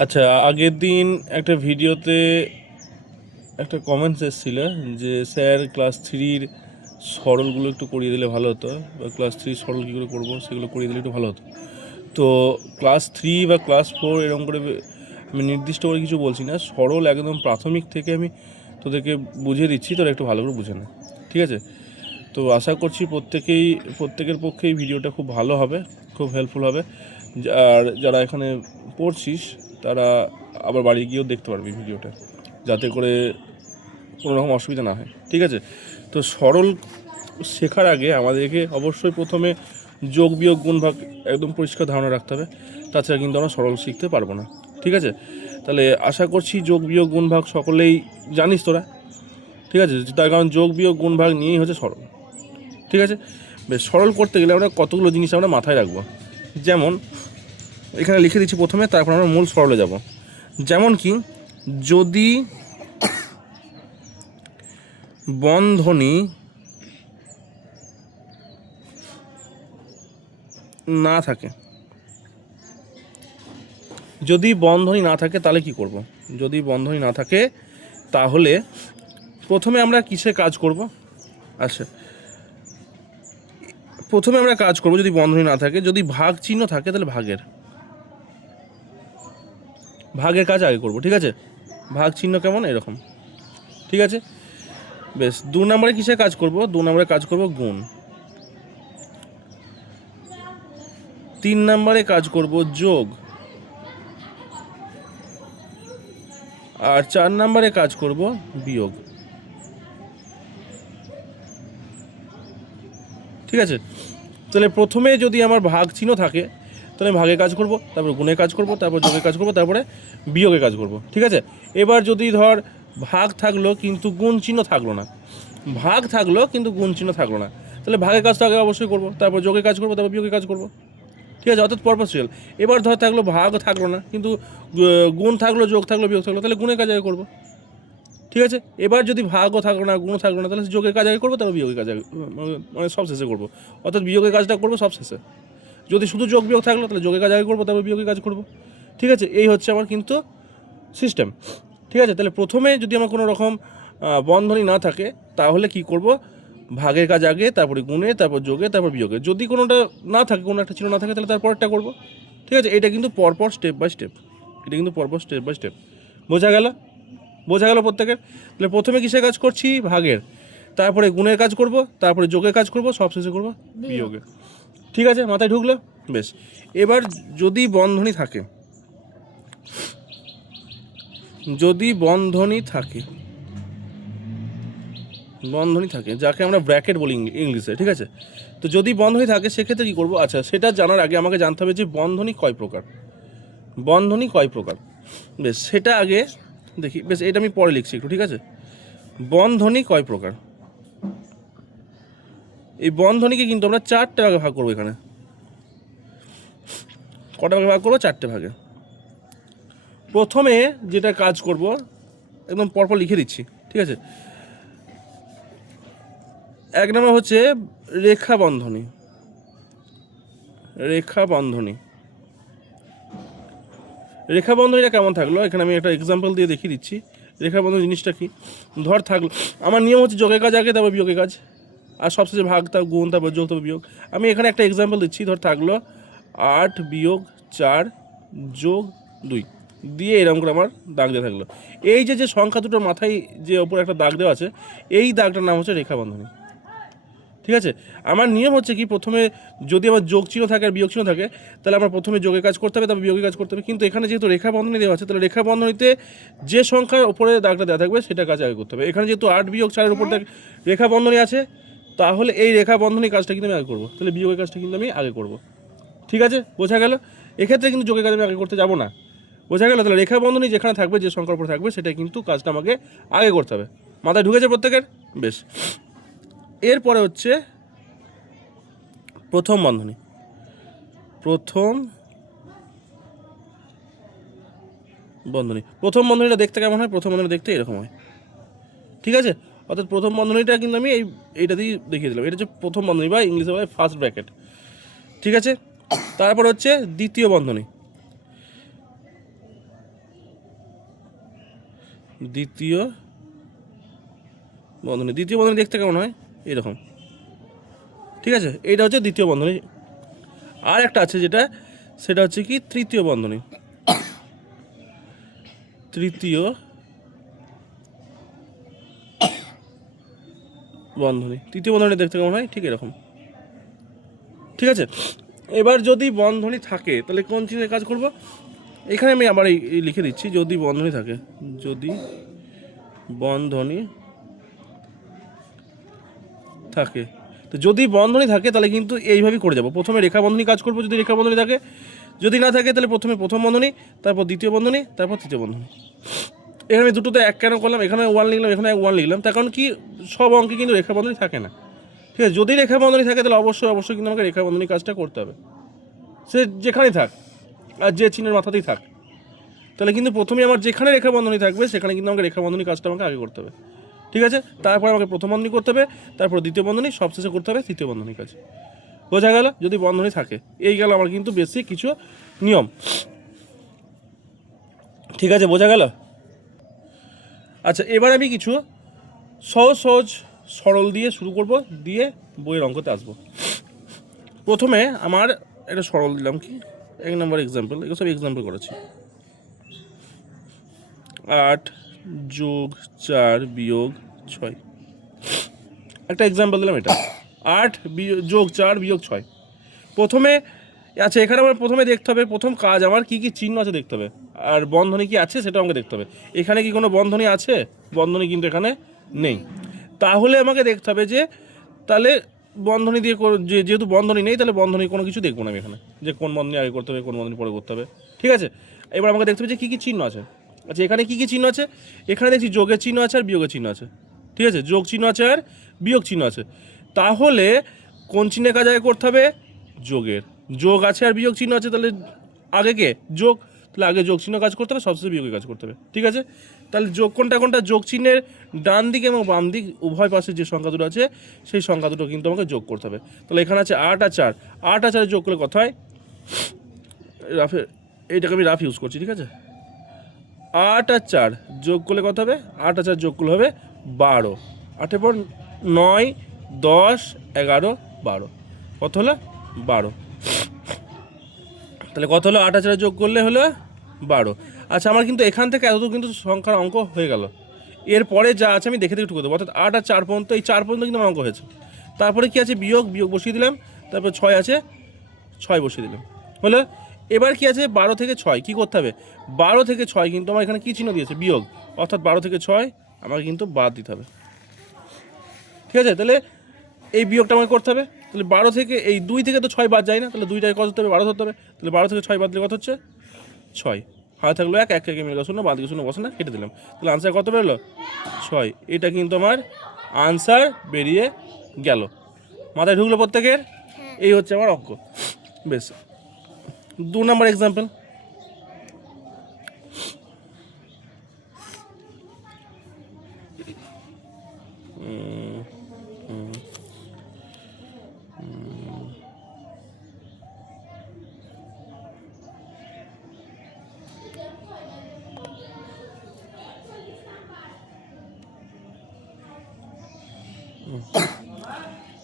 আচ্ছা, আগের দিন একটা ভিডিওতে একটা কমেন্টস এসেছিল যে স্যার ক্লাস থ্রির সরলগুলো একটু করিয়ে দিলে ভালো হতো, বা ক্লাস থ্রি সরল কী করে করবো সেগুলো করিয়ে দিলে একটু ভালো হতো। তো ক্লাস থ্রি বা ক্লাস ফোর এরকম করে আমি নির্দিষ্ট করে কিছু বলছি না, সরল একদম প্রাথমিক থেকে আমি তোদেরকে বুঝিয়ে দিচ্ছি, তোরা একটু ভালো করে বুঝে নে, ঠিক আছে? তো আশা করছি প্রত্যেকের পক্ষে এই ভিডিওটা খুব ভালো হবে, খুব হেল্পফুল হবে। আর যারা এখানে পড়ছিস তারা আবার বাড়ি গিয়েও দেখতে পারবি ভিডিওটা, যাতে করে কোনো রকম অসুবিধা না হয়, ঠিক আছে? তো সরল শেখার আগে আমাদেরকে অবশ্যই প্রথমে যোগ বিয়োগ গুণ ভাগ একদম পরিষ্কার ধারণা রাখতে হবে, তাছাড়া কিন্তু আমরা সরল শিখতে পারবো না, ঠিক আছে? তাহলে আশা করছি যোগ বিয়োগ গুণ ভাগ সকলেই জানিস তোরা, ঠিক আছে? তার কারণ যোগ বিয়োগ গুণ ভাগ নিয়েই হচ্ছে সরল, ঠিক আছে? বেশ, সরল করতে গেলে আমরা কতগুলো জিনিস আমরা মাথায় রাখবো। যেমন এখানে লিখে দিচ্ছি প্রথমে, তারপর আমরা মূল সরলে যাব। যেমন কি, যদি বন্ধনী না থাকে, যদি বন্ধনী না থাকে তাহলে কি করব? যদি বন্ধনী না থাকে তাহলে প্রথমে আমরা কিসে কাজ করব? আচ্ছা, প্রথমে আমরা কাজ করব যদি বন্ধনী না থাকে, যদি ভাগ চিহ্ন থাকে তাহলে ভাগের কাজ আগে করব, ঠিক আছে? ভাগ চিহ্ন কেমন এরকম, ঠিক আছে? বেশ, 2 নম্বরে কিসে কাজ করব? 2 নম্বরে কাজ করব গুণ। 3 নম্বরে কাজ করব যোগ। আর 4 নম্বরে কাজ করব বিয়োগ, ঠিক আছে? তাহলে প্রথমে যদি আমার ভাগ চিহ্ন থাকে তাহলে ভাগে কাজ করব, তারপর গুণে কাজ করব, তারপর যোগে কাজ করব, তারপরে বিয়োগে কাজ করব, ঠিক আছে? এবার যদি ধর ভাগ থাকলো কিন্তু গুণ চিহ্ন থাকলো না, ভাগ থাকলো কিন্তু গুণ চিহ্ন থাকলো না, তাহলে ভাগের কাজটা আগে অবশ্যই করব, তারপর যোগে কাজ করব, তারপর বিয়োগে কাজ করব, ঠিক আছে? অর্থাৎ পরপসিয়াল। এবার ধর থাকলো ভাগ থাকলো না কিন্তু গুণ থাকলো, যোগ থাকলো, বিয়োগ থাকলো, তাহলে গুণের কাজ আগে করবো, ঠিক আছে? এবার যদি ভাগও থাকলো না, গুণও থাকলো না, তাহলে যোগের কাজ আগে করবো, তারপর বিয়োগের কাজ আগে, মানে সব শেষে করবো। অর্থাৎ বিয়োগের কাজটা করবো সব শেষে। যদি শুধু যোগ বিয়োগ থাকলো তাহলে যোগের কাজ আগে করবো, তারপর বিয়োগের কাজ করবো, ঠিক আছে? এই হচ্ছে আমার কিন্তু সিস্টেম, ঠিক আছে? তাহলে প্রথমে যদি আমার কোনো রকম বন্ধনী না থাকে তাহলে কি করব? ভাগের কাজ আগে, তারপরে গুণে, তারপর যোগে, তারপর বিয়োগে। যদি কোনোটা না থাকে, কোনো একটা চিহ্ন না থাকে, তাহলে তারপরটা করবো, ঠিক আছে? এটা কিন্তু পরপর স্টেপ বাই স্টেপ, বোঝা গেল? প্রত্যেকের? তাহলে প্রথমে কিসের কাজ করছি? ভাগের। তারপরে গুণের কাজ করব, তারপরে যোগের কাজ করব, সব শেষে করব বিয়োগে, ঠিক আছে? মাথায় ঢুকলো? বেশ, এবার যদি বন্ধনী থাকে, বন্ধনী থাকে যাকে আমরা ব্র্যাকেট বলি ইংলিশে, ঠিক আছে? তো যদি বন্ধনী থাকে সেক্ষেত্রে কী করবো? আচ্ছা, সেটা জানার আগে আমাকে জানতে হবে যে বন্ধনী কয় প্রকার। বেশ, সেটা আগে দেখি। বেশ, এটা আমি পরে লিখছি একটু, ঠিক আছে? বন্ধনী কয় প্রকার? এই বন্ধনীকে কিন্তু আমরা 4টে ভাগে ভাগ করবো। এখানে কটা ভাগে ভাগ করবো? 4টে ভাগে। প্রথমে যেটা কাজ করব একদম পরপর লিখে দিচ্ছি, ঠিক আছে? 1 নম্বর হচ্ছে রেখা বন্ধনী। রেখা বন্ধনীটা কেমন থাকলো? এখানে আমি একটা এক্সাম্পল দিয়ে দেখিয়ে দিচ্ছি। রেখা বন্ধনী জিনিসটা কি? ধর থাকলো, আমার নিয়ম হচ্ছে যোগের কাজ আগে, তারপর বিয়োগের কাজ, আর সবশেষে ভাগ, তারপর গুণ, তারপর যোগ, তারপর বিয়োগ। আমি এখানে একটা এক্সাম্পল দিচ্ছি। ধর থাকলো 8 বিয়োগ 4 যোগ 2 দিয়ে এরকম করে আমার দাগ দেওয়া থাকলো। এই যে সংখ্যা দুটোর মাথায় যে ওপরে একটা দাগ দেওয়া আছে, এই দাগটার নাম হচ্ছে রেখা বন্ধনী, ঠিক আছে? আমার নিয়ম হচ্ছে কি, প্রথমে যদি আমার যোগ চিহ্ন থাকে আর বিয়োগ চিহ্ন থাকে, তাহলে আমার প্রথমে যোগের কাজ করতে হবে, তারপর বিয়োগের কাজ করতে হবে। কিন্তু এখানে যেহেতু রেখা বন্ধনী দেওয়া আছে, তাহলে রেখা বন্ধনীতে যে সংখ্যার ওপরে দাগটা দেওয়া থাকবে সেটা কাজ আগে করতে হবে। এখানে যেহেতু 8 বিয়োগ 4-এর উপর রেখা বন্ধনী আছে, তাহলে এই রেখা বন্ধনী কাজটা কিন্তু আমি আগে করবো, তাহলে বিয়োগের কাজটা কিন্তু আমি আগে করবো, ঠিক আছে? বোঝা গেল? এক্ষেত্রে কিন্তু যোগের কাজ আমি আগে করতে যাবো না, বোঝা গেল? তাহলে রেখা বন্ধনী যেখানে থাকবে, যে সংখ্যার উপর থাকবে, সেটা কিন্তু কাজটা আমাকে আগে করতে হবে। মাথায় ঢুকেছে প্রত্যেকের? বেশ, এরপরে হচ্ছে প্রথম বন্ধনীটা দেখতে কেমন হয়? প্রথম বন্ধনী দেখতে এরকম হয়, ঠিক আছে? অর্থাৎ প্রথম বন্ধনীটা কিন্তু আমি এইটা দিয়ে দেখিয়ে দিলাম। এটা হচ্ছে প্রথম বন্ধনী, বা ইংলিশে বলে ফার্স্ট ব্র্যাকেট, ঠিক আছে? তারপর হচ্ছে দ্বিতীয় বন্ধনী। দ্বিতীয় বন্ধনী। দ্বিতীয় বন্ধনী দেখতে কেমন হয়? এরকম, ঠিক আছে? এইটা হচ্ছে দ্বিতীয় বন্ধনী। আর একটা আছে যেটা, সেটা হচ্ছে কি তৃতীয় বন্ধনী। তৃতীয় বন্ধনী, তৃতীয় বন্ধনী দেখতে কেমন হয়? ঠিক এরকম, ঠিক আছে? এবার যদি বন্ধনী থাকে তাহলে কোন চিহ্নের কাজ করব? এখানে আমি আবার এই লিখে দিচ্ছি, যদি বন্ধনী থাকে। যদি বন্ধনী থাকে, তো যদি বন্ধনী থাকে তাহলে কিন্তু এইভাবেই করে যাব। প্রথমে রেখা বন্ধনী কাজ করবো যদি রেখা বন্ধনী থাকে, যদি না থাকে তাহলে প্রথমে প্রথম বন্ধনী, তারপর দ্বিতীয় বন্ধনী, তারপর তৃতীয় বন্ধনী। এখানে দুটোতে এক কেন করলাম? এখানে 1 লিখলাম, এখানে 1 লিখলাম, তার কারণ কি সব অঙ্কে কিন্তু রেখা বন্ধনী থাকে না, ঠিক আছে? যদি রেখা বন্ধনী থাকে তাহলে অবশ্যই কিন্তু আমাকে রেখা বন্ধনী কাজটা করতে হবে, সে যেখানেই থাক আর যে চিহ্নের মাথাতেই থাক। তাহলে কিন্তু প্রথমে আমার যেখানে রেখা বন্ধনী থাকবে সেখানে কিন্তু আমাকে রেখা বন্ধনী কাজটা আমাকে আগে করতে হবে, ঠিক আছে? তারপর আমাকে প্রথম বন্ধনী করতে হবে, তারপর দ্বিতীয় বন্ধনী, সবশেষে করতে হবে তৃতীয় বন্ধনী কাজ। বোঝা গেল? যদি বন্ধনী থাকে। এই গেল আমার কিন্তু বেসিক কিছু নিয়ম, ঠিক আছে? বোঝা গেল? আচ্ছা, এবার আমি কিছু সহজ সরল দিয়ে শুরু করব, দিয়ে বইয়ের অঙ্কতে আসবো। প্রথমে আমার একটা সরল দিলাম, কি 1 নম্বর এক্সাম্পল, এগুলো সব এক্সাম্পল করেছি। 8 যোগ 4 বিয়োগ 6, একটা এক্সাম্পল দিলাম এটা। 8 যোগ 4 বিয়োগ 6। প্রথমে আচ্ছা, এখানে আমার প্রথমে দেখতে হবে প্রথম কাজ আমার কী কী চিহ্ন আছে দেখতে হবে, আর বন্ধনী কি আছে সেটা আমাকে দেখতে হবে। এখানে কি কোনো বন্ধনী আছে? বন্ধনী কিন্তু এখানে নেই। তাহলে আমাকে দেখতে হবে যে তাহলে বন্ধনী দিয়ে যেহেতু বন্ধনী নেই তাহলে বন্ধনী কোনো কিছু দেখবো না আমি এখানে, যে কোন বন্ধনী আগে করতে হবে কোন বন্ধনী পরে করতে হবে, ঠিক আছে? এবার আমাকে দেখতে হবে যে কী কী চিহ্ন আছে। আচ্ছা, এখানে কী কী চিহ্ন আছে? এখানে দেখছি যোগের চিহ্ন আছে আর বিয়োগের চিহ্ন আছে, ঠিক আছে? যোগ চিহ্ন আছে আর বিয়োগ চিহ্ন আছে। তাহলে কোন চিহ্নের কাজ আগে করতে হবে? যোগের। যোগ আছে আর বিয়োগ চিহ্ন আছে, তাহলে আগে কে? যোগ। তাহলে আগে যোগ চিহ্ন কাজ করতে হবে, সবশেষে বিয়োগের কাজ করতে হবে, ঠিক আছে? তাহলে যোগ কোনটা? যোগ চিহ্নের ডান দিকে এবং বাম দিক উভয় পাশে যে সংখ্যা দুটো আছে সেই সংখ্যা দুটো কিন্তু আমাকে যোগ করতে হবে। তাহলে এখানে আছে 8 আর 4, 8 আর 4 যোগ করলে কত হয়? রাফে এইটাকে আমি রাফ ইউজ করছি, ঠিক আছে? 8 আর 4 যোগ করলে কত হবে? 8 আর 4 যোগ করলে হবে 12। 8 পর 9, 10, 11, 12, কত হলো? 12। তাহলে কত হলো? 8 আর 4 যোগ করলে হলো 12। আচ্ছা, আমার কিন্তু এখান থেকে এতদূর কিন্তু সংখ্যার অঙ্ক হয়ে গেল। এরপরে যা আছে আমি দেখে একটু করে দেবো, অর্থাৎ 8 আর 4 পর্যন্ত, এই 4 পর্যন্ত কিন্তু আমার অঙ্ক হয়েছে। তারপরে কি আছে? বিয়োগ বসিয়ে দিলাম, তারপর 6 আছে, 6 বসিয়ে দিলাম, হলো। এবার কি আছে? 12 থেকে 6 কী করতে হবে? 12 থেকে 6 কিন্তু আমার এখানে কী চিহ্ন দিয়েছে? বিয়োগ, অর্থাৎ 12 থেকে 6 আমাকে কিন্তু বাদ দিতে হবে, ঠিক আছে? তাহলে এই বিয়োগটা আমাকে করতে হবে। তাহলে 12 থেকে এই 2 থেকে তো 6 বাদ যায় না, তাহলে 2টাকে কত ধরতে হবে? 12 ধরতে হবে। তাহলে 12 থেকে 6 বাদ দিলে কত হচ্ছে? 6। হাতে থাকলো 1, 1 থেকে মিলে গেল 0, বাদ দিকে 0 বসে না, কেটে দিলাম। তাহলে আনসার কত বেরোলো? 6। এটা কিন্তু আমার আনসার বেরিয়ে গেল। মাথায় ঢুকলো প্রত্যেকের? এই হচ্ছে আমার অঙ্ক। বেশ, 2 নম্বর এক্সাম্পল।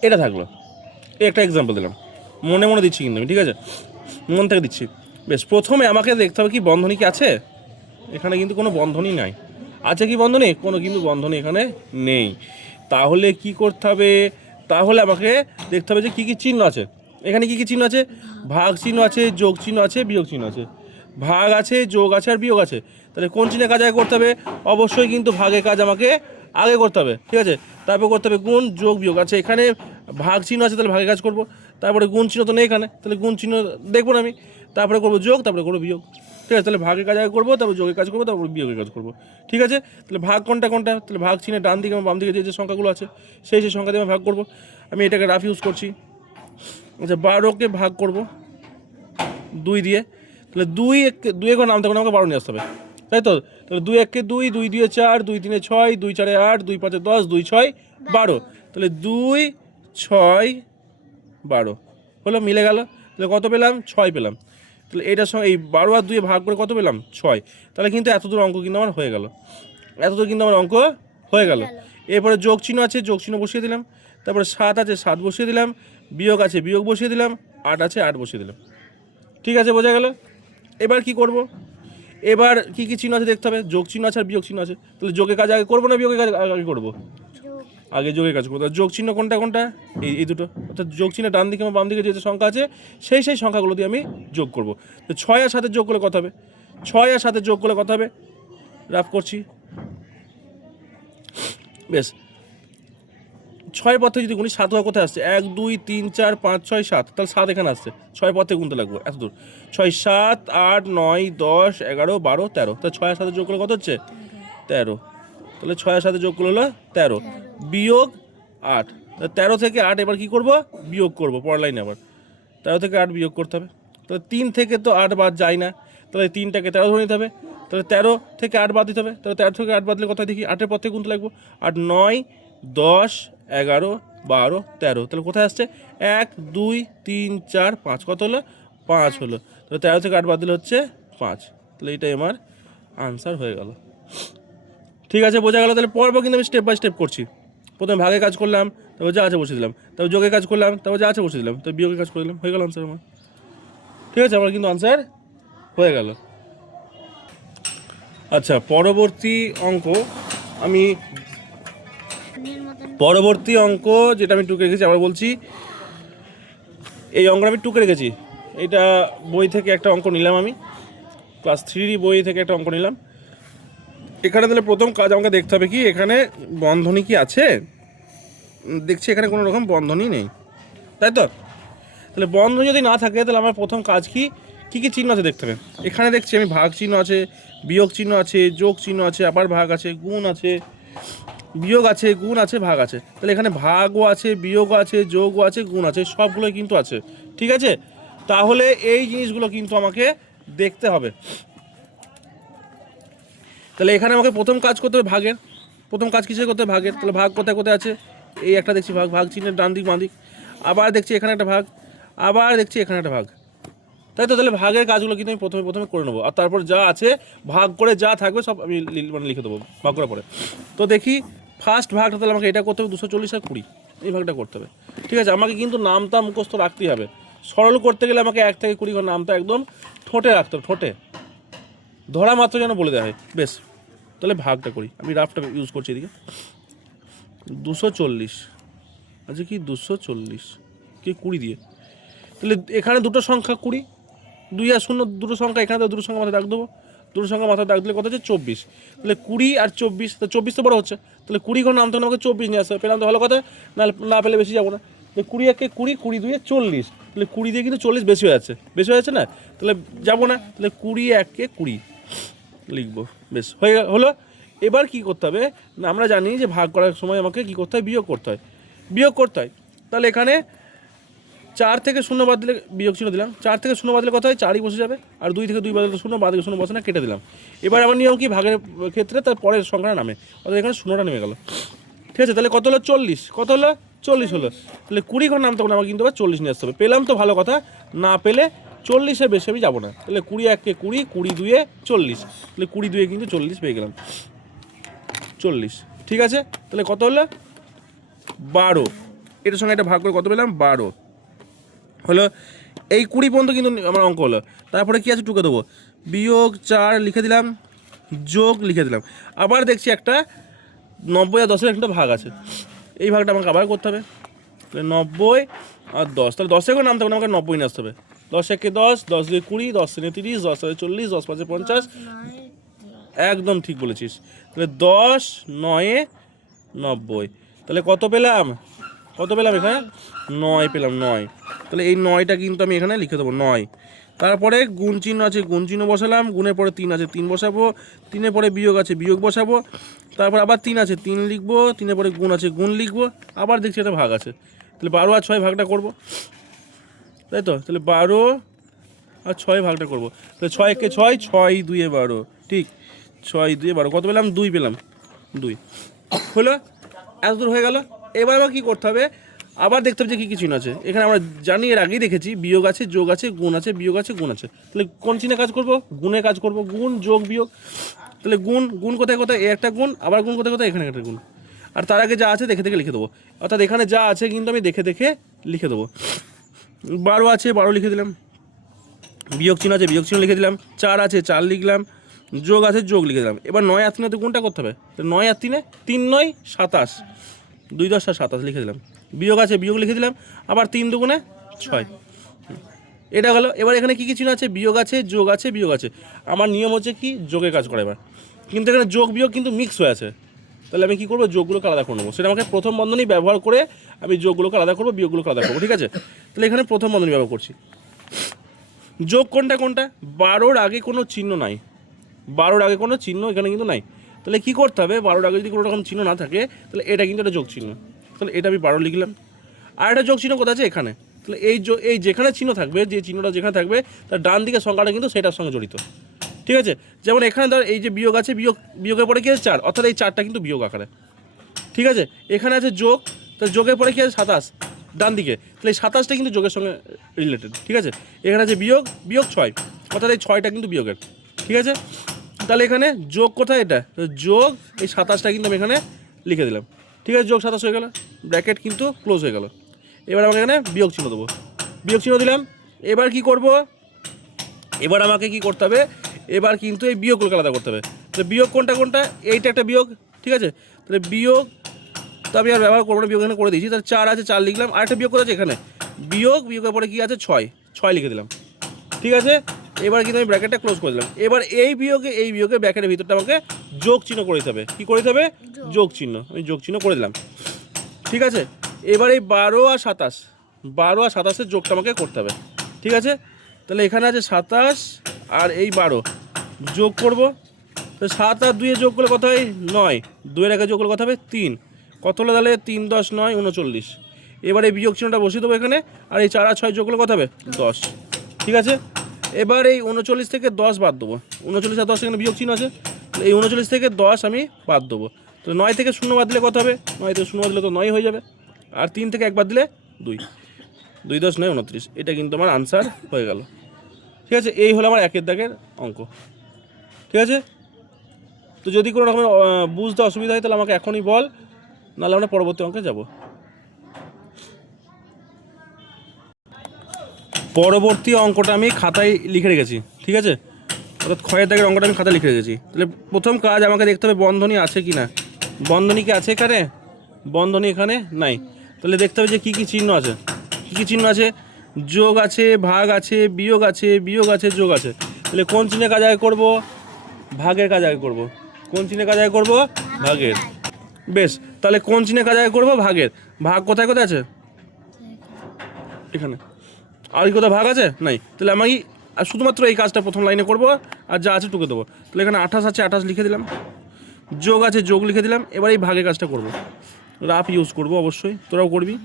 এটা থাকলো, একটা এক্সাম্পল দিলাম, মনে দিচ্ছি কিন্তু আমি, ঠিক আছে? মন থেকে দিচ্ছি। বেশ, প্রথমে আমাকে দেখতে হবে কি বন্ধনী কি আছে? এখানে কিন্তু কোনো বন্ধনী নাই। আছে কি বন্ধনী? কোনো কিন্তু বন্ধনী এখানে নেই। তাহলে কি করতে হবে? তাহলে আমাকে দেখতে হবে যে কী কী চিহ্ন আছে। এখানে কী কী চিহ্ন আছে? ভাগ চিহ্ন আছে, যোগ চিহ্ন আছে, বিয়োগ চিহ্ন আছে। ভাগ আছে, যোগ আছে আর বিয়োগ আছে। তাহলে কোন চিহ্নের কাজ আগে করতে হবে? অবশ্যই কিন্তু ভাগের কাজ আমাকে আগে করতে হবে, ঠিক আছে? তারপর করতে হবে গুণ, যোগ, বিয়োগ। আচ্ছা, এখানে ভাগ চিহ্ন আছে, তাহলে ভাগের কাজ করব। তারপরে গুণ চিহ্ন তো নেই এখানে, তাহলে গুণ চিহ্ন দেখবো না আমি। তারপরে করবো যোগ, তারপরে করবো বিয়োগ, ঠিক আছে? তাহলে ভাগের কাজ আগে করবো, তারপর যোগের কাজ করবো, তারপর বিয়োগের কাজ করবো, ঠিক আছে? তাহলে ভাগ কোনটা? তাহলে ভাগ চিহ্নের ডান দিকে এবং বাম দিকে যে সংখ্যাগুলো আছে সেই সংখ্যা দিয়ে আমি ভাগ করবো। আমি এটাকে রাফ ইউজ করছি। আচ্ছা, 12কে ভাগ করবো 2 দিয়ে, তাহলে 2 একবার নাম থাকবে না, আমাকে 12 নিয়ে আসতে হবে, তাই তো? তাহলে 2 1 2, 2 2 4, 2 3 6, 2 4 8, 2 5 10, 2 6 12। তাহলে 2 6 12 হলো, মিলে গেল। তাহলে কত পেলাম? 6 পেলাম। তাহলে এটার সঙ্গে এই 12 আর 2 ভাগ করে কত পেলাম? 6। তাহলে কিন্তু এত দূর অঙ্ক কিন্তু আমার হয়ে গেল। এতদূর কিন্তু আমার অঙ্ক হয়ে গেল। এরপরে যোগ চিহ্ন আছে, যোগ চিহ্ন বসিয়ে দিলাম। তারপরে 7 আছে, 7 বসিয়ে দিলাম। বিয়োগ আছে, বিয়োগ বসিয়ে দিলাম। 8 আছে, 8 বসিয়ে দিলাম। ঠিক আছে, বোঝা গেল। এবার কি করব, এবার কি কি চিহ্ন আছে দেখতে হবে। যোগ চিহ্ন আছে আর বিয়োগ চিহ্ন আছে, তাহলে যোগের কাজ আগে করবো না বিয়োগের কাজ আগে করবো? আগে যোগের কাজ করবো। যোগ চিহ্ন কোনটা কোনটা? এই দুটো, অর্থাৎ যোগ চিহ্ন ডান দিকে এবং বাম দিকে যে সংখ্যা আছে সেই সংখ্যাগুলো দিয়ে আমি যোগ করবো। তো 6 আর 7 যোগ করলে কত হবে? 6 আর 7 যোগ করলে কত হবে? রাফ করছি, বেশ। 6 পথে যদি গুণি 7 কোথায় আসছে? 1 2 3 4 5 6 7, তাহলে 7 এখানে আসছে। 6 পথে গুনতে লাগবে এত দূর। 6 7 8 9 10 11 12 13, তাহলে 6 আর 7 যোগ করলে কত হচ্ছে? 13। তাহলে 6 আর 7 যোগ করলে হলো 13, বিয়োগ 8। 13 থেকে 8 এবার কি করব? বিয়োগ করব, পরের লাইনে আবার 13 থেকে 8 বিয়োগ করতে হবে। তাহলে 3 থেকে তো 8 বাদ যায় না, তাহলে 3টাকে 13 ধরে নিতে হবে। তাহলে 13 থেকে 8 বাদ দিতে হবে। তাহলে 13 থেকে 8 বাদলে কোথায় দেখি? 8-এর পর থেকে গুনতে লাগবো। 8 9 10 11 12 13, তাহলে কোথায় আসছে? 1 2 3 4 5, কত হলো? 5 হলো। তাহলে 13 থেকে 8 বাদ দিলে হচ্ছে 5। তাহলে এটাই আমার আনসার হয়ে গেল। ঠিক আছে, বোঝা গেল। তাহলে পরপর কিন্তু আমি স্টেপ বাই স্টেপ করছি। প্রথমে ভাগের কাজ করলাম, তারপর যা আছে বসে দিলাম। তারপর যোগের কাজ করলাম, তারপর যা আছে বসে দিলাম। তারপর বিয়োগের কাজ করে দিলাম, হয়ে গেল আনসার আমার। ঠিক আছে, আমার কিন্তু আনসার হয়ে গেল। আচ্ছা, পরবর্তী অঙ্ক যেটা আমি টুকে রেখেছি, আবার বলছি, এই অঙ্কটা আমি টুকে রেখেছি। এটা বই থেকে একটা অঙ্ক নিলাম, আমি ক্লাস 3 বই থেকে একটা অঙ্ক নিলাম। এখানে তাহলে প্রথম কাজ আমাকে দেখতে হবে কি, এখানে বন্ধনী কি আছে? দেখছি এখানে কোনো রকম বন্ধনী নেই, তাই তো? তাহলে বন্ধনী যদি না থাকে তাহলে আমার প্রথম কাজ কি কি চিহ্ন আছে দেখতে হবে। এখানে দেখছি আমি ভাগ চিহ্ন আছে, বিয়োগ চিহ্ন আছে, যোগ চিহ্ন আছে, আবার ভাগ আছে, গুণ আছে, বিয়োগ আছে, গুণ আছে, ভাগ আছে। তাহলে এখানে ভাগও আছে, বিয়োগও আছে, যোগও আছে, গুণ আছে, সবগুলোই কিন্তু আছে। ঠিক আছে, তাহলে এই জিনিসগুলো কিন্তু আমাকে দেখতে হবে। তাহলে এখানে আমাকে প্রথম কাজ করতে হবে ভাগের। প্রথম কাজ কিসে করতে হবে? ভাগের। তাহলে ভাগ কোথায় কোথায় আছে? এই একটা দেখছি ভাগ, ভাগ চিহ্নের ডান দিক বাঁ দিক। আবার দেখছি এখানে একটা ভাগ, আবার দেখছি এখানে একটা ভাগ, তাই তো? তাহলে ভাগের কাজগুলো কিন্তু আমি প্রথমে করে নেবো, আর তারপর যা আছে ভাগ করে যা থাকবে সব আমি লিখে দেবো ভাগ করার পরে। তো দেখি ফার্স্ট ভাগটা, তাহলে আমাকে এটা করতে হবে 240 আর 20, এই ভাগটা করতে হবে। ঠিক আছে, আমাকে কিন্তু নামটা মুখস্থ রাখতেই হবে। সরল করতে গেলে আমাকে 1 থেকে 20 ঘর নামটা একদম ঠোঁটে রাখতে হবে, ঠোঁটে ধরা মাত্র যেন বলে দেওয়া হয়। বেশ, তাহলে ভাগটা করি, আমি রাফটা ইউজ করছি এদিকে। 240, আচ্ছা কি 240 কি 20 দিয়ে, তাহলে এখানে দুটো সংখ্যা 20, 2 আর 0 দুটো সংখ্যা, এখানে দুটো সংখ্যা মাথায় দাগ দেবো। দুটো সংখ্যা মাথায় দাগ দিলে কত হচ্ছে? 24। তাহলে 20 আর 24, তো 24 তো বড় হচ্ছে, তাহলে 20 ঘর নামতে আমাকে 24 নিয়ে আসতে হবে। পেলাম তো ভালো কথা, না পেলে বেশি যাবো না। তো 20 একে 20, 20 2 40, তাহলে 20 দিয়ে কিন্তু 40 বেশি হয়ে যাচ্ছে, না? তাহলে যাবো না, তাহলে 20 একে 20 লিখবো। বেশ, হলো। এবার কি করতে হবে না, আমরা জানি যে ভাগ করার সময় আমাকে কি করতে হয়? বিয়োগ করতে হয়। তাহলে এখানে 4 থেকে 0 বাদ দিলে, বিয়োগ চিহ্ন দিলাম, 4 থেকে 0 বাদ দিলে কত হয়? 4ই বসে যাবে। আর 2 থেকে 2 বাদ দিলে 0, বাদ দিকে 0 বসে না, কেটে দিলাম। এবার আমার নিয়ম কি, ভাগের ক্ষেত্রে তার পরের সংখ্যাটা নামে, অর্থাৎ এখানে 0টা নেমে গেল। ঠিক আছে, তাহলে কত হলো? 40। কত হলো? 40 হলো। তাহলে 20 ঘর নাম তখন আমাকে কিন্তু আবার 40 নিয়ে আসতে হবে। পেলাম তো ভালো কথা, না পেলে 40-এর বেশি আমি যাবো না। তাহলে 20 একে 20, 20 2 40, তাহলে 20 2 কিন্তু 40 পেয়ে গেলাম, 40। ঠিক আছে, তাহলে কত হলো? 12। এটার সঙ্গে এটা ভাগ করে কত পেলাম? 12 হলো। এই 20 পর্যন্ত কিন্তু আমার অঙ্ক হলো। তারপরে কি আছে? টুকে দেবো, বিয়োগ 4 লিখে দিলাম, যোগ লিখে দিলাম। আবার দেখছি একটা 90 আর 10-এর একটা ভাগ আছে, এই ভাগটা আমাকে আবার করতে হবে। তাহলে 90 আর 10, তাহলে 10 এর নাম তখন আমাকে 90 নিয়ে আসতে হবে। 10 একে 10, 10 2 20, 10 3 30, 10 4 40, 10 5 50, একদম ঠিক বলেছিস। তাহলে 10 9 90, তাহলে কত পেলাম? এখানে 9 পেলাম, 9। তাহলে এই 9টা কিন্তু আমি এখানে লিখে দেবো, 9। তারপরে গুণ চিহ্ন আছে, গুণ চিহ্ন বসালাম। গুণের পরে 3 আছে, 3 বসাবো। 3-এর পরে বিয়োগ আছে, বিয়োগ বসাবো। তারপর আবার 3 আছে, 3 লিখবো। 3-এর পরে গুণ আছে, গুণ লিখবো। আবার দেখছি একটা ভাগ আছে, তাহলে 12 আর 6 ভাগটা করবো, তাই তো? তাহলে 12 আর 6 ভাগটা করবো। তাহলে 6 একে 6, 6 2 12, ঠিক 6 2 12, কত পেলাম? 2 পেলাম, 2 হলো। এত দূর হয়ে গেল। এবার আবার কী করতে হবে? আবার দেখতে হবে যে কী কী চিহ্ন আছে। এখানে আমরা জানি, এর আগেই দেখেছি, বিয়োগ আছে, যোগ আছে, গুণ আছে, বিয়োগ আছে, গুণ আছে। তাহলে কোন চিহ্নে কাজ করব? গুণে কাজ করব, গুণ যোগ বিয়োগ। তাহলে গুণ গুণ কোথায় কোথায়, একটা গুণ, আবার গুণ কোথায় কোথায়, এখানে একটা গুণ। আর তার আগে যা আছে দেখে দেখে লিখে দেবো, অর্থাৎ এখানে যা আছে কিন্তু আমি দেখে দেখে লিখে দেবো। 12 আছে 12 লিখে দিলাম, বিয়োগ চিহ্ন আছে বিয়োগ চিহ্ন লিখে দিলাম, 4 আছে 4 লিখলাম, যোগ আছে যোগ লিখে দিলাম। এবার 9 আর 3 তো গুণটা করতে হবে, তো 9 আর 3 3 9 27, 2 10 27 লিখে দিলাম, বিয়োগ আছে বিয়োগ লিখে দিলাম, আবার 3 দুগুণে 6, এটা গেল। এবার এখানে কী কী চিহ্ন আছে, বিয়োগ আছে যোগ আছে বিয়োগ আছে। আমার নিয়ম হচ্ছে কি যোগের কাজ করা, এবার কিন্তু এখানে যোগ বিয়োগ কিন্তু মিক্স হয়ে আছে, তাহলে আমি কী করবো, যোগগুলোকে আলাদা করে নেবো। সেটা আমাকে প্রথম বন্ধনী ব্যবহার করে আমি যোগগুলোকে আলাদা করবো, বিয়োগগুলোকে আলাদা করবো, ঠিক আছে। তাহলে এখানে প্রথম বন্ধনী ব্যবহার করছি। যোগ কোনটা কোনটা, 12-র আগে কোনো চিহ্ন নাই, 12-র আগে কোনো চিহ্ন এখানে কিন্তু নাই। তাহলে কী করতে হবে, 12-র আগে যদি কোনো রকম চিহ্ন না থাকে তাহলে এটা কিন্তু একটা যোগ চিহ্ন, তাহলে এটা আমি 12 লিখলাম। আর একটা যোগ চিহ্ন কোথায় আছে, এখানে। তাহলে এই যেখানে চিহ্ন থাকবে, যে চিহ্নটা যেখানে থাকবে তার ডান দিকের সংখ্যাটা কিন্তু সেটার সঙ্গে জড়িত, ঠিক আছে। যেমন এখানে ধর এই যে বিয়োগ আছে, বিয়োগের পরে কী আছে 4, অর্থাৎ এই 4টা কিন্তু বিয়োগ আকারে, ঠিক আছে। এখানে আছে যোগ, তাহলে যোগের পরে কী আছে 27 ডান দিকে, তাহলে এই 27টা কিন্তু যোগের সঙ্গে রিলেটেড, ঠিক আছে। এখানে আছে বিয়োগ বিয়োগ 6, অর্থাৎ এই 6টা কিন্তু বিয়োগের, ঠিক আছে। তাহলে এখানে যোগ কোথায়, এটা যোগ, এই 27টা কিন্তু আমি এখানে লিখে দিলাম, ঠিক আছে। যোগ 27 হয়ে গেল, ব্র্যাকেট কিন্তু ক্লোজ হয়ে গেল। এবার আমাকে এখানে বিয়োগ চিহ্ন দেবো, বিয়োগ চিহ্ন দিলাম। এবার কি করব, এবার আমাকে কি করতে হবে, এবার কিন্তু এই বিয়োগগুলোকে আলাদা করতে হবে। তাহলে বিয়োগ কোনটা কোনটা, এইটা একটা বিয়োগ, ঠিক আছে। তাহলে বিয়োগ তো আমি আর ব্যবহার করবো না, বিয়োগ এখানে করে দিয়েছি। তাহলে 4 আছে 4 লিখলাম, আর একটা বিয়োগ কোথায় আছে, এখানে বিয়োগ, বিয়োগের পরে কী আছে 6 লিখে দিলাম, ঠিক আছে। এবার কিন্তু আমি ব্র্যাকেটটা ক্লোজ করে দিলাম। এবার এই বিয়োগে ব্র্যাকেটের ভিতরটা আমাকে যোগ চিহ্ন করে দিতে হবে, কী করে দিতে হবে, যোগ চিহ্ন, আমি যোগ চিহ্ন করে দিলাম, ঠিক আছে। এবার এই 12 আর 27-এর যোগটা আমাকে করতে হবে, ঠিক আছে। তাহলে এখানে আছে 27 আর এই 12 যোগ করব। তো 7 আর 2 যোগ করলে কত হয় 9, 2-এর আগে যোগ করলে কত হবে 3, কত হলো তাহলে 3 10 9 39। এবার এই বিয়োগ চিহ্নটা বসিয়ে দেবো এখানে, আর এই 4 আর 6 যোগ করলে কত হবে 10, ঠিক আছে। এবার এই 39 থেকে 10 বাদ দেবো, 39 আর 10 এখানে বিয়োগ চিহ্ন আছে, এই 39 থেকে 10 আমি বাদ দেবো। তো 9 থেকে 0 বাদ দিলে কত হবে, 9 থেকে 0 বাদ দিলে তো 9 হয়ে যাবে, আর 3 থেকে 1 বাদ দিলে 2, 2 10 9 29। এটা কিন্তু আমার আনসার হয়ে গেল, ঠিক আছে। এই হলো আমার 1-এর দাগের অঙ্ক, ঠিক আছে। তো যদি কোনো রকমের বুঝতে অসুবিধা হয় তাহলে আমাকে এখনই বল, নাহলে আমরা পরবর্তী অঙ্কে যাব। পরবর্তী অঙ্কটা আমি খাতায় লিখে রেখেছি, ঠিক আছে। অর্থাৎ ক্ষয়ের দাগের অঙ্কটা আমি খাতায় লিখে রেখেছি। তাহলে প্রথম কাজ আমাকে দেখতে হবে বন্ধনী আছে কি না, বন্ধনী কি আছে এখানে, বন্ধনী এখানে নাই। তাহলে দেখতে হবে যে কী কী চিহ্ন আছে, কী কী চিহ্ন আছে, যোগ আছে, ভাগ আছে, বিয়োগ আছে, বিয়োগ আছে, যোগ আছে। তাহলে কোন চিহ্নে কাজ আগে করবো, ভাগের কাজ আগে করবো। কোন চিহ্নে কাজ আগে করবো, ভাগের। বেশ, তাহলে কোন চিহ্নে কাজ আগে করবো, ভাগের। ভাগ কোথায় কোথায় আছে, এখানে। আর কি কোথাও ভাগ আছে, নাই। তাহলে আমি শুধুমাত্র এই কাজটা প্রথম লাইনে করব, আর যা আছে টুকে দেবো। তাহলে এখানে 28 আছে 28 লিখে দিলাম, যোগ আছে যোগ লিখে দিলাম। এবার এই ভাগের কাজটা করব, রাফ ইউজ করব অবশ্যই, তোরাও করবি।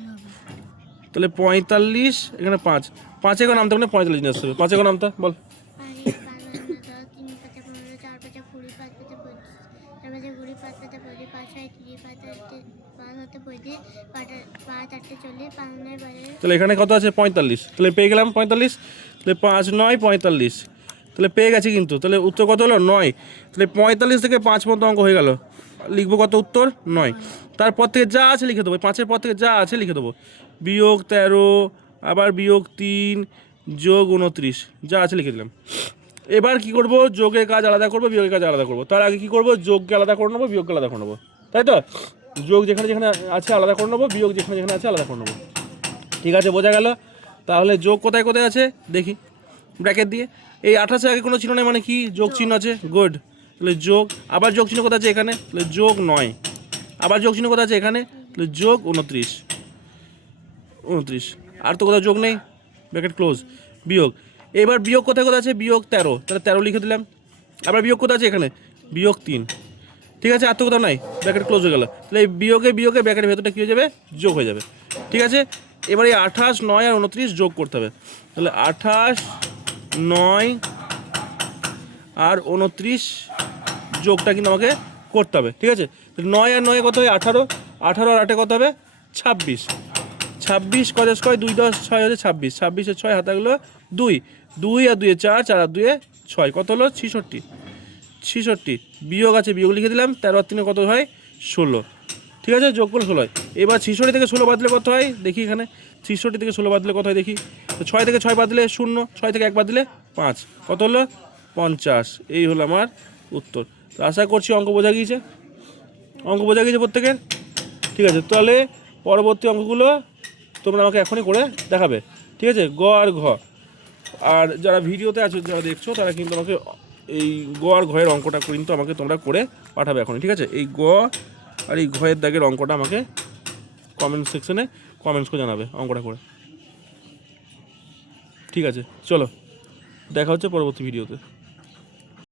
তাহলে 45, এখানে 5, 5 এখানে নামতে মানে 45 নিয়ে আসতে হবে। 5 এখানে নামতা বল, তাহলে এখানে কত আছে 45, তাহলে পেয়ে গেলাম 45। তাহলে 5 9 45, তাহলে পেয়ে গেছি কিন্তু। তাহলে উত্তর কত হলো 9। তাহলে 45 থেকে 5 পর্যন্ত অঙ্ক হয়ে গেল, লিখবো কত উত্তর 9। তারপর থেকে যা আছে লিখে দেবো, 5-এর পর থেকে যা আছে লিখে দেবো, বিয়োগ 13, আবার বিয়োগ 3, যোগ 29, যা আছে লিখে দিলাম। এবার কি করব, যোগের কাজ আলাদা করব, বিয়োগের কাজ আলাদা করব। তার আগে কি করব, যোগকে আলাদা করে নেবো, বিয়োগকে আলাদা করে নেবো, তাই তো। যোগ যেখানে যেখানে আছে আলাদা করে নেবো, বিয়োগ যেখানে যেখানে আছে আলাদা করে নেবো, ঠিক আছে, বোঝা গেল। তাহলে যোগ কোথায় কোথায় আছে দেখি, ব্র্যাকেট দিয়ে। এই 28-এর আগে কোনো চিহ্ন নেই মানে কি, যোগ চিহ্ন আছে, গুড। তাহলে যোগ, আবার যোগ চিহ্ন কোথায় আছে এখানে, তাহলে যোগ 9, আবার যোগ চিহ্ন কোথায় আছে এখানে, তাহলে যোগ 29, আর তো কোথাও যোগ নেই, ব্র্যাকেট ক্লোজ। বিয়োগ, এবার বিয়োগ কোথায় কোথায় আছে, বিয়োগ 13, তাহলে 13 লিখে দিলাম। আবার বিয়োগ কোথায় আছে এখানে, বিয়োগ 3, ঠিক আছে, আর তো কোথাও নাই, ব্র্যাকেট ক্লোজ হয়ে গেল। তাহলে এই বিয়োগে ব্র্যাকেটের ভেতরটা কী হয়ে যাবে, যোগ হয়ে যাবে, ঠিক আছে। এবার এই 28 9 আর 29 যোগ করতে হবে। তাহলে 28 9 আর 29 যোগটা কিন্তু আমাকে করতে হবে, ঠিক আছে। 9 আর 9 কত হয় 18, 18 আর 8 কত হবে 26, 26 কত স্কয় 2 10 6 হচ্ছে 26, 26-এর 6 হাতে গেলো 2, 2 আর 2 4, 4 আর 2 6, কত হলো 66, 66, বিয়োগ আছে, বিয়োগ লিখে দিলাম, 13 আর 3 কত হয় 16, ঠিক আছে, যোগ করলে 16 হয়। এবার 66 থেকে 16 বাদলে কত হয় দেখি, এখানে 66 থেকে 16 বাদলে কত হয় দেখি, তো 6 থেকে 6 বাদলে 0, 6 থেকে 1 বাদলে 5, কত হলো 50। এই হলো আমার উত্তর। তো আশা করছি অঙ্ক বোঝা গিয়েছে, অঙ্ক বোঝা গিয়েছে প্রত্যেকের, ঠিক আছে। তাহলে পরবর্তী অঙ্কগুলো তোমরা আমাকে এখনই করে দেখাবে, ঠিক আছে, গ আর ঘ। আর যারা ভিডিওতে আছো, যারা দেখছো, তারা কিন্তু আমাকে এই গ আর ঘয়ের অঙ্কটা কিন্তু আমাকে তোমরা করে পাঠাবে এখনই, ঠিক আছে। এই গ আর এই ঘয়ের দাগের অঙ্কটা আমাকে কমেন্ট সেকশনে কমেন্টস করে জানাবে অঙ্কটা করে, ঠিক আছে। চলো দেখা হচ্ছে পরবর্তী ভিডিওতে।